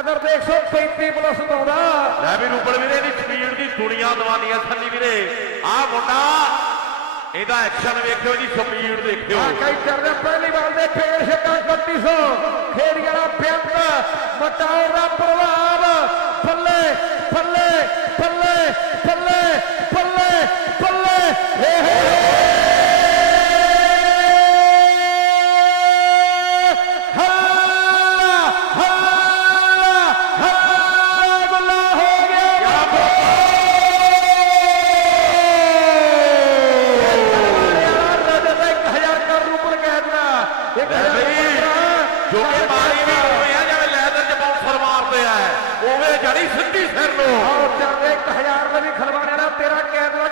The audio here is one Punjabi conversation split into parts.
ਅਦਰ ਦੇ 135 ਪਲੱਸ ਪਾਉਂਦਾ ਲੈ ਵੀ ਰੂਪੜ ਵੀਰੇ ਦੀ ਸਪੀਡ ਦੀ ਦੁਨੀਆ ਦਵਾਨੀ ਆ ਸੰਨੀ ਵੀਰੇ। ਆਹ ਮੁੰਡਾ ਇਹਦਾ ਐਕਸ਼ਨ ਵੇਖਿਓ ਇਹਦੀ ਸਪੀਡ ਦੇਖਿਓ। ਆ ਕਈ ਚੜਦੇ ਪਹਿਲੀ ਵਾਰ ਦੇ ਫੇਰ ਛੱਕਾ 3100 ਖੇੜੀਆਂ ਦਾ ਪਿੰਡ ਮਟਾਉ ਦਾ ਪ੍ਰਭਾਵ। ਫੱਲੇ ਫੱਲੇ ਫੱਲੇ ਫੱਲੇ ਫੱਲੇ ਫੱਲੇ ਹੇ ਹੇ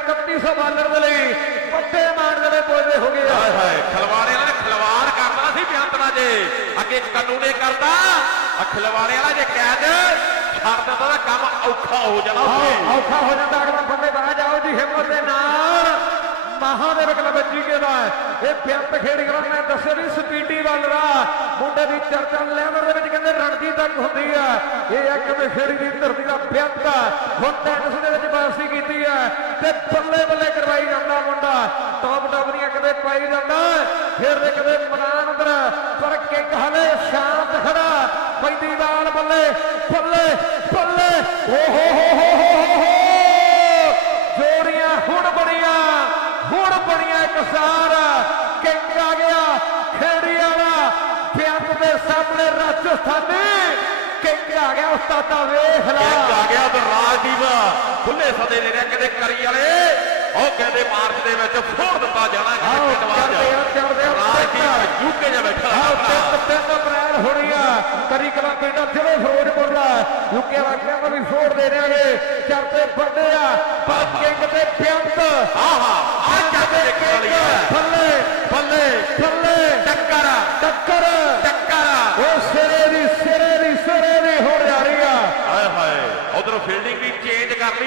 ਸਿੱਧੀ ਸਿਰ ਨੂੰ ਹਾਏ ਹਾਏ ਖਲਵਾੜੇ ਵਾਲੇ ਨੇ ਖਲਵਾੜ ਕਰਨਾ ਸੀ ਬਿਆੰਤਨਾ ਜੇ ਅੱਗੇ ਕੰਨੂ ਨੇ ਕਰਦਾ ਆ ਖਲਵਾੜੇ ਵਾਲਾ ਜੇ ਕੈਦ ਛੱਡ ਦਿੰਦਾ ਤਾਂ ਕੰਮ ਔਖਾ ਹੋ ਜਾਣਾ ਉੱਥੇ। ਮਹਾਦੇਵ ਕਲਬ ਜੀਕੇ ਦਾ ਇਹ ਬਿਆੰਤ ਖੇਡ ਮੈਂ ਦੱਸਿਆ ਵੀ ਸਪੀਡੀ ਵੱਲ ਰਾ ਮੁੰਡੇ ਦੀ ਚਰਚਾ ਲੈਵਲ ਦੇ ਵਿੱਚ ਕਹਿੰਦੇ ਰਣਜੀ ਤੱਕ ਹੁੰਦੀ ਆ ਇਹ ਆ ਕਹਿੰਦੇ ਦੀ ਧਰਤੀ ਦਾ ਬਿਆੰਤ ਹੁਣ ਟੈਨਿਸ ਦੇ ਵਿੱਚ ਵਾਪਸੀ ਕੀਤੀ ਆ ਤੇ ਬੱਲੇ ਬੱਲੇ ਕਰਵਾਈ ਜਾਂਦਾ ਮੁੰਡਾ। ਟੌਪ ਟੌਪ ਦੀਆਂ ਕਦੇ ਪਾਈ ਜਾਂਦਾ। ਫਿਰ ਦੇ ਕਦੇ ਮੈਦਾਨ ਅੰਦਰ ਪਰ ਕਿੰਗ ਹਲੇ ਸ਼ਾਂਤ ਖੜਾ। ਪੈਂਦੀ ਬਾਲ ਬੱਲੇ ਬੱਲੇ ਬੱਲੇ। ਓ ਹੋ ਹੋ ਹੋ ਹੋ ਹੋ ਹੋ ਜੋੜੀਆਂ ਹੁਣ ਬਣੀਆਂ ਹੁਣ ਸਾਰ ਕਿੰਗ ਆ ਗਿਆ ਖੇੜੀ ਵਾਲਾ ਬਿਆੰਤ ਦੇ ਸਾਹਮਣੇ ਰਾਜਸਥਾਨੀ ਕਿੰਗ ਆ ਗਿਆ ਉਸਤਾਦਾ ਵੇਖ ਲਾ। ਕਿੰਗ ਆ ਗਿਆ ਉਧਰ ਰਾਜਦੀਪ ਖੁੱਲੇ ਸਦੇ ਦੇ ਨੇ ਕਦੇ ਕਰੀ ਵਾਲੇ। ਉਹ ਕਹਿੰਦੇ ਮਾਰਚ ਦੇ ਵਿੱਚ ਫੋੜ ਦਿੱਤਾ ਜਾਣਾ ਕਿਤੇ ਆ, ਰਾਜਦੀਪ ਯੂਕੇ ਜਾ ਬੈਠਾ ਤਿੰਨ ਅਪ੍ਰੈਲ ਹੋਣੀ ਆ। ਕਰੀ ਕਲਾ ਪਿੰਡ ਜ਼ਿਲ੍ਹੇ ਫਿਰੋਜ਼ਪੁਰ ਦਾ। ਯੂਕੇ ਵਾਲਿਆਂ ਨੂੰ ਵੀ ਫੋੜ ਦੇ ਦੇਣਗੇ ਚਰਤੇ ਵੱਡੇ ਆ। ਪਰ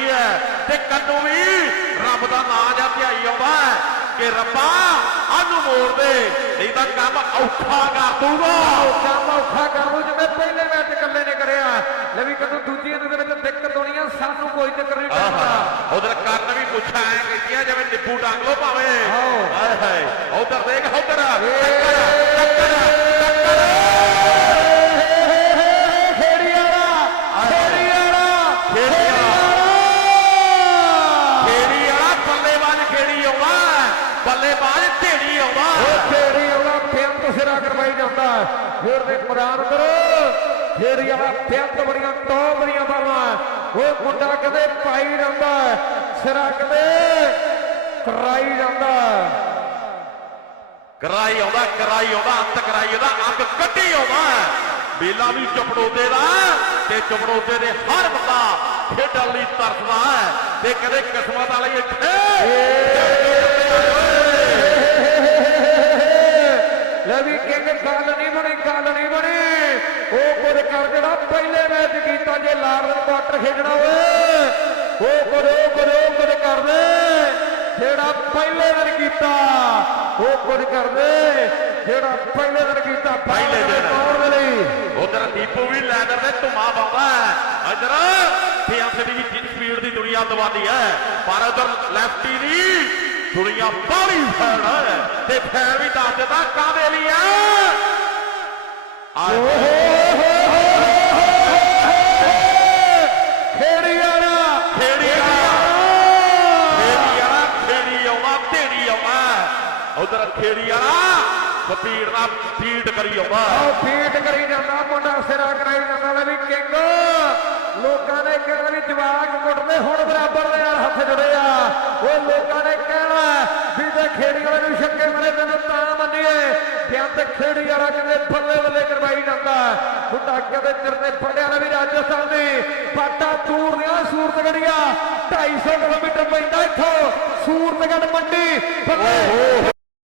ਲਈ ਹੈ ਤੇ ਕੰਨੂ ਵੀ ਰੱਬ ਦਾ ਨਾਂ ਜਾਂ ਧਿਆਈ ਆਉਂਦਾ ਹੈ ਕਿ ਰੱਬਾ ਆਨੂੰ ਮੋੜ ਦੇ ਨਹੀਂ ਤਾਂ ਕੰਮ ਔਖਾ ਕਰ ਦੂਗਾ ਕੰਮ ਔਖਾ ਕਰ ਲੂ ਜਿਵੇਂ ਪਹਿਲੇ ਮੈਚ ਇਕੱਲੇ ਨੇ ਕਰਿਆ। ਲੈ ਵੀ ਕਦੋਂ ਦੂਜੀ ਇਹਦੇ ਵਿੱਚ ਦਿੱਕਤ ਹੋਣੀ ਆ ਸਾਨੂੰ ਕੋਈ ਚੱਕਰ ਨਹੀਂ ਪੈਂਦਾ। ਉਧਰ ਕਰਨ ਵੀ ਪੁੱਛਾ ਐ ਕਹਿੰਦੀਆਂ ਜਿਵੇਂ ਨਿੱਬੂ ਡੰਗ ਲੋ ਭਾਵੇਂ। ਹਾਏ ਹਾਏ ਉਧਰ ਦੇਖ ਉਧਰ। ਟੱਕਰ ਟੱਕਰ ਢੇੜੀ ਵਾਲਾ ਬੇਅੰਤ ਸਿਰਾ ਕਰਵਾਈ ਜਾਂਦਾ ਫਿਰ ਦੇ ਮੈਦਾਨ ਅੰਦਰ ਖੇੜੀ ਵਾਲਾ ਬੇਅੰਤ ਬੜੀਆਂ ਟੌਪ ਦੀਆਂ ਬਾਲਾਂ ਉਹ ਮੁੰਡਾ ਕਦੇ ਪਾਈ ਜਾਂਦਾ ਸਿਰਾ ਕਦੇ ਕਰਾਈ ਜਾਂਦਾ ਕਰਾਈ ਆਉਂਦਾ ਕਰਾਈ ਆਉਂਦਾ, ਅੰਤ ਕਰਾਈ ਆਉਂਦਾ, ਅੱਗ ਕੱਢੀ ਆਉਂਦਾ ਬੇਲਾ ਵੀ ਚਪੜੋਦੇ ਦਾ ਤੇ ਚਪੜੋਦੇ ਦੇ ਹਰ ਬੰਦਾ ਖੇਡਣ ਲਈ ਤਰਸਦਾ ਹੈ ਤੇ ਕਦੇ ਕਿਸਮਤ ਵਾਲੀ ਕਰ ਜਿਹੜਾ ਪਹਿਲੇ ਮੈਚ ਕੀਤਾ ਜੇ ਲਾਰਨ ਕੁਆਟਰ ਖੇਡਣਾ ਓਏ ਉਹ ਕੁਝ ਉਹ ਕੁਝ ਕਰਦੇ। ਜਿਹੜਾ ਪਹਿਲੇ ਦਿਨ ਕੀਤਾ ਉਹ ਕੁਝ ਕਰਦੇ। ਜਿਹੜਾ ਪਹਿਲੇ ਦਿਨ ਕੀਤਾ ਪਹਿਲੇ ਦਿਨ। ਦੇ ਲਈ ਉਧਰ ਦੀਪੂ ਵੀ ਲੈਦਰ ਦੇ ਧੁਮਾ ਪਾਉਂਦਾ ਹੈ। ਇਧਰ ਦੀ ਵੀ ਜਿੰਨ ਸਪੀਡ ਦੀ ਦੁਨੀਆ ਦਵਾਦੀ ਹੈ। ਪਰ ਉਧਰ ਲੈਫਟੀ ਦੀ ਦੁਨੀਆ ਬਾਹਲੀ ਫੈਨ ਹੈ। ਤੇ ਫੈਨ ਵੀ ਦੱਸ ਦਿੰਦਾ ਕਾਹਦੇ ਉਧਰ ਖੇੜੀ ਵਾਲਾ। ਸਪੀਡ ਨਾਲ ਫੀਡ ਕਰੀ ਆਉਂਦਾ। ਉਹ ਫੀਟ ਕਰੀ ਜਾਂਦਾ, ਮੁੰਡਾ ਸਿਰਾ ਕਰਾਈ ਜਾਂਦਾ ਲੈ ਵੀ ਕਿੰਗ। ਲੋਕਾਂ ਨੇ ਕਹਿਣਾ ਵੀ ਜਵਾਕ ਮੁੱਟਦੇ ਹੁਣ ਬਰਾਬਰ ਦੇ ਨਾਲ ਹੱਥ ਜੁੜੇ ਆ। ਉਹ ਲੋਕਾਂ ਨੇ ਕਹਿਣਾ ਵੀ ਤੇ ਖੇੜੀ ਵਾਲੇ ਨੂੰ ਛੱਕੇ ਮਾਰੇ, ਤੈਨੂੰ ਤਾਂ ਮੰਨੀਏ। ਬਿਆੰਤ ਖੇੜੀ ਵਾਲਾ ਕਹਿੰਦੇ ਬੱਲੇ ਬੱਲੇ ਕਰਵਾਈ ਜਾਂਦਾ। ਮੁੰਡਾ ਕਹਿੰਦੇ ਚਿਰਦੇ ਫੜਿਆ ਨਾ ਵੀ ਰਾਜਸਥਾਨ ਦੀ। ਪਾਟਾ ਤੂਰ ਦੀਆਂ ਸੂਰਤਗੜੀਆਂ 250 ਕਿਲੋਮੀਟਰ